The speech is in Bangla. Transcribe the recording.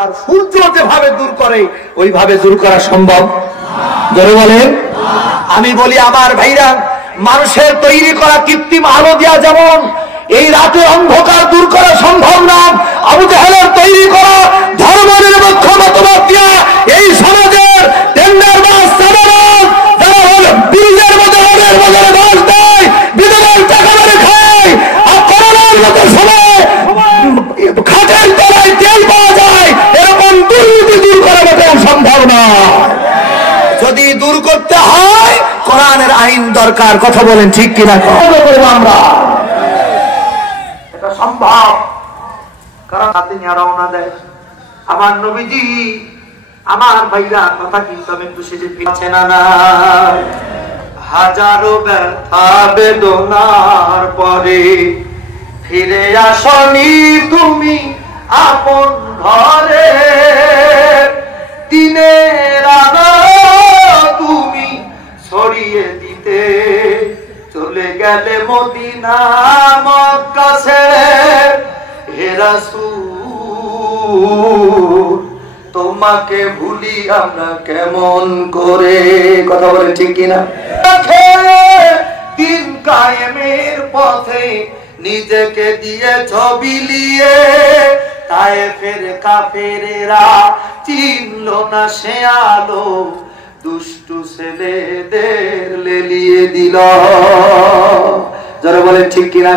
আর সূর্য যেভাবে দূর করে ওইভাবে দূর করা সম্ভব? জোরে বলেন। আমি বলি আমার ভাইরা, মানুষের তৈরি করা কৃত্রিম আলো দিয়া যেমন এই রাতের অন্ধকার দূর করা সম্ভব না, আবু জাহেলের তৈরি করা ধর্মনিরপেক্ষ মতবাদ দিয়া এই সমাজের টেন্ডারবাজ সাধারণ যারা হলো ব্রিজের মধ্যে রোডের মধ্যে বাস দেয়, বিধবার টাকা মেরে খায়, আর করোনার মতো সময় খাটের তলায় তেল পাওয়া যায়, এরকম দুর্নীতি দূর করা মোটেও সম্ভব না। যদি দূর করতে হয় কোরআনের আইন দরকার। কথা বলেন ঠিক কিনা? করবো আমরা, এটা সম্ভব। কারণ হাতে নিয়ে রওনা দেয় আমার নবীজি। আমার ভাইরা কথা কিন্তু আমি একটু সেজে ফিরছে না। হাজারো ব্যথা বেদনার পরে ফিরে আসনি তুমি আপন ঘরে, দিনের আলো তুমি ছড়িয়ে দিতে চলে গেলে মদিনা মক্কা ছেড়ে। হে রাসূল তোমাকে ভুলি আমরা কেমন করে? কথা বলে ঠিক কিনা? দিন কায়েমের পথে নিজেকে দিয়ে ছবিলিয়ে তায়েফের কাফেরেরা চিনল না সে আলো, দুষ্টু ছেলেদের লেলিয়ে দিল। যারা বলে ঠিক কিনা?